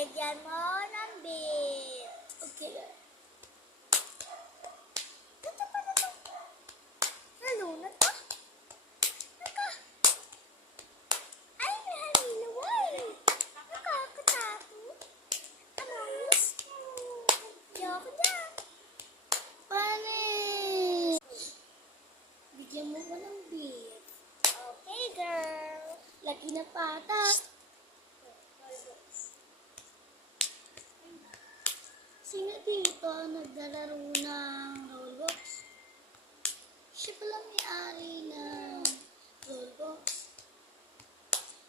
Bigyan mo ng beer. Okay. Ito pala to. Nalunod pa. Naka. Ay, nahalilaway. Nakakatakot. Anonymous. Yoko dyan. Panis. Bigyan mo ko ng beer. Okay, girl. Laki na patas. Sino dito naglalaro ng Roblox? Siya pala may-ari ng Roblox.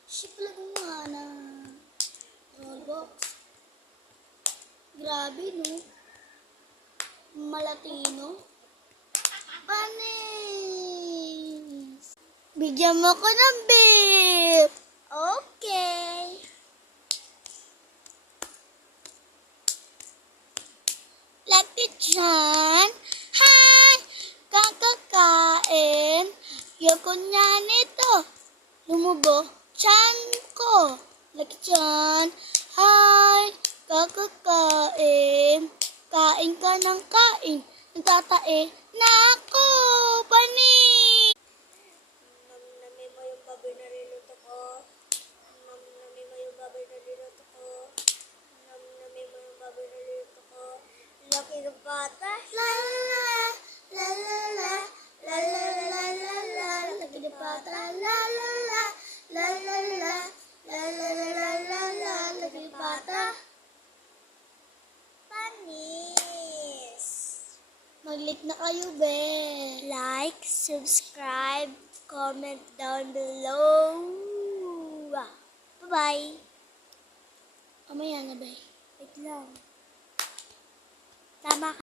Siya pala gumawa ng Roblox. Grabe, no? Malatino. Panis! Bigyan mo ko ng beer! Okay. Dyan. Hi! Kakakain. Yoko niya nito. Lumubo. Chan ko. Laki dyan. Hi! Kakakain. Kain ka ng kain. Nagtatae. Nako! Panis! Namnami mo yung baboy na niluto ko. Namnami mo yung baboy na niluto ko. Namnami mo yung baboy na niluto ko. Laki ng bata. La la la la la la la la la la. Laki ng bata. La la la la la la la la la la la. Laki ng bata. Panis. Mag-like na kayo, be. Like, subscribe, comment down below. Bye-bye. Mamaya na, be. Wait lang. Tama ka.